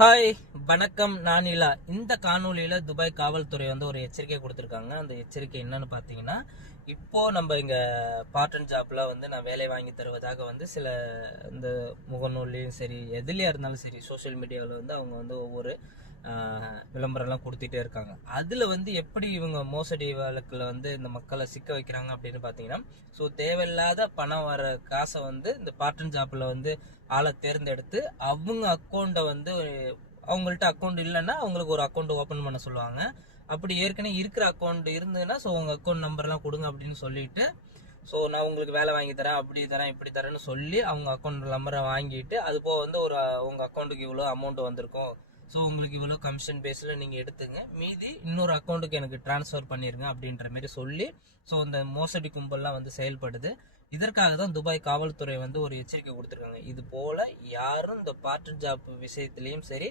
Hi, வணக்கம். நான் நிலா. இந்த காணொலியில துபாய் காவல்துறை வந்து ஒரு எச்சரிக்கை கொடுத்துருக்காங்க. அந்த எச்சரிக்கை என்னன்னு பார்த்தீங்கன்னா, இப்போ நம்ம இங்க பார்ட் டைம் ஜாப்ல வந்து நான் வேலை வாங்கி தருவதாக வந்து சில இந்த முகநூல்லையும் சரி, எதுலையா இருந்தாலும் சரி, சோஷியல் மீடியாவில் வந்து அவங்க வந்து ஒவ்வொரு விளம்பரம்லாம் கொடுத்துட்டே இருக்காங்க. அதில் வந்து எப்படி இவங்க மோசடி வழக்கில் வந்து இந்த மக்களை சிக்க வைக்கிறாங்க அப்படின்னு பார்த்தீங்கன்னா, ஸோ தேவையில்லாத பணம் வர காசை வந்து இந்த பார்ட் டைம் ஜாப்பில் வந்து ஆளை தேர்ந்தெடுத்து அவங்க அக்கௌண்ட்டை வந்து அவங்கள்ட்ட அக்கௌண்ட் இல்லைன்னா அவங்களுக்கு ஒரு அக்கௌண்ட் ஓப்பன் பண்ண சொல்லுவாங்க. அப்படி ஏற்கனவே இருக்கிற அக்கௌண்ட் இருந்ததுன்னா ஸோ உங்கள் அக்கௌண்ட் நம்பர்லாம் கொடுங்க அப்படின்னு சொல்லிட்டு, ஸோ நான் உங்களுக்கு வேலை வாங்கி தரேன், அப்படி தரேன், இப்படி தரேன்னு சொல்லி அவங்க அக்கௌண்ட் நம்பரை வாங்கிட்டு, அது போக வந்து ஒரு உங்கள் அக்கௌண்ட்டுக்கு இவ்வளோ அமௌண்ட் வந்திருக்கும், ஸோ உங்களுக்கு இவ்வளோ கமிஷன் பேஸில் நீங்கள் எடுத்துங்க, மீதி இன்னொரு அக்கௌண்ட்டுக்கு எனக்கு டிரான்ஸ்ஃபர் பண்ணிடுங்க அப்படின்ற மாதிரி சொல்லி, ஸோ இந்த மோசடி கும்பல்லாம் வந்து செயல்படுது. இதற்காக தான் துபாய் காவல்துறை வந்து ஒரு எச்சரிக்கை கொடுத்துருக்காங்க. இது போல யாரும் இந்த பார்ட் டைம் ஜாப் விஷயத்திலையும் சரி,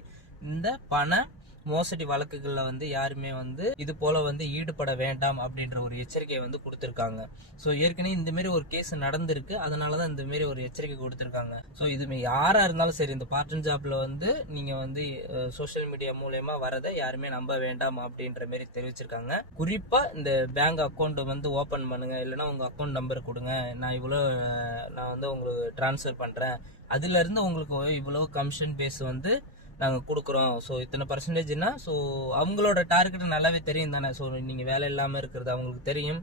இந்த பண மோசடி வழக்குகளில் வந்து யாருமே வந்து இது போல வந்து ஈடுபட வேண்டாம் அப்படின்ற ஒரு எச்சரிக்கையை வந்து கொடுத்துருக்காங்க. ஸோ ஏற்கனவே இந்த மாரி ஒரு கேஸ் நடந்திருக்கு, அதனால தான் இந்த மாரி ஒரு எச்சரிக்கை கொடுத்துருக்காங்க. ஸோ இதுமே யாராக இருந்தாலும் சரி, இந்த பார்ட் டைம் ஜாப்ல வந்து நீங்கள் வந்து சோஷியல் மீடியா மூலயமா வரதை யாருமே நம்ப வேண்டாம் அப்படின்ற மாரி தெரிவிச்சிருக்காங்க. குறிப்பாக இந்த பேங்க் அக்கௌண்ட் வந்து ஓப்பன் பண்ணுங்க, இல்லைன்னா உங்கள் அக்கௌண்ட் நம்பர் கொடுங்க, நான் வந்து உங்களுக்கு டிரான்ஸ்ஃபர் பண்ணுறேன், அதுலேருந்து உங்களுக்கு இவ்வளோ கமிஷன் பேஸ் வந்து நாங்கள் கொடுக்குறோம், ஸோ இத்தனை பர்சன்டேஜ்னா, ஸோ அவங்களோட டார்கெட் நல்லாவே தெரியும் தானே. ஸோ நீங்கள் வேலை இல்லாமல் இருக்கிறது அவங்களுக்கு தெரியும்,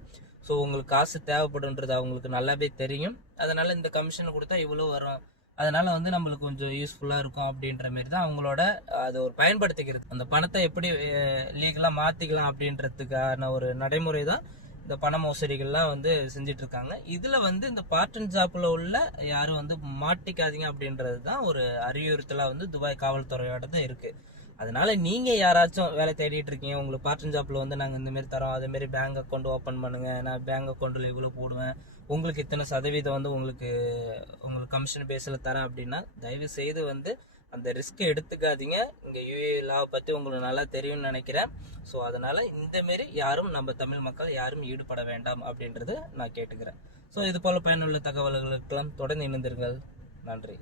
ஸோ உங்களுக்கு காசு தேவைப்படுன்றது அவங்களுக்கு நல்லாவே தெரியும். அதனால் இந்த கமிஷன் கொடுத்தா இவ்வளோ வரும், அதனால் வந்து நம்மளுக்கு கொஞ்சம் யூஸ்ஃபுல்லாக இருக்கும் அப்படின்ற மாரி தான் அவங்களோட அதை ஒரு பயன்படுத்திக்கிறது. அந்த பணத்தை எப்படி லீகலாக மாற்றிக்கலாம் அப்படின்றதுக்கான ஒரு நடைமுறை தான் இந்த பண மோசடிகள்லாம் வந்து செஞ்சுட்டு இருக்காங்க. இதுல வந்து இந்த பார்ட் டைம் ஜாப்ல உள்ள யாரும் வந்து மாட்டிக்காதீங்க அப்படின்றது தான் ஒரு அறிவுறுத்தலா வந்து துபாய் காவல்துறையோட தான் இருக்கு. அதனால நீங்க யாராச்சும் வேலை தேடிட்டு இருக்கீங்க, உங்களுக்கு பார்ட் டைம் ஜாப்ல வந்து நாங்க இந்த மாதிரி தரோம், அதே மாதிரி பேங்க் அக்கௌண்ட் ஓப்பன் பண்ணுங்க, நான் பேங்க் அக்கௌண்ட்ல இவ்வளவு போடுவேன், உங்களுக்கு இத்தனை சதவீதம் வந்து உங்களுக்கு கமிஷன் பேஸில் தரேன் அப்படின்னா, தயவு செய்து வந்து அந்த ரிஸ்க் எடுத்துக்காதீங்க. இங்கே யூஏ லாவை பற்றி உங்களுக்கு நல்லா தெரியும்னு நினைக்கிறேன். ஸோ அதனால் இந்தமாரி யாரும் நம்ம தமிழ் மக்கள் யாரும் ஈடுபட வேண்டாம் அப்படின்றத நான் கேட்டுக்கிறேன். ஸோ இது போல் பயனுள்ள தகவல்களுக்கெல்லாம் தொடர்ந்து இணைந்திருங்கள். நன்றி.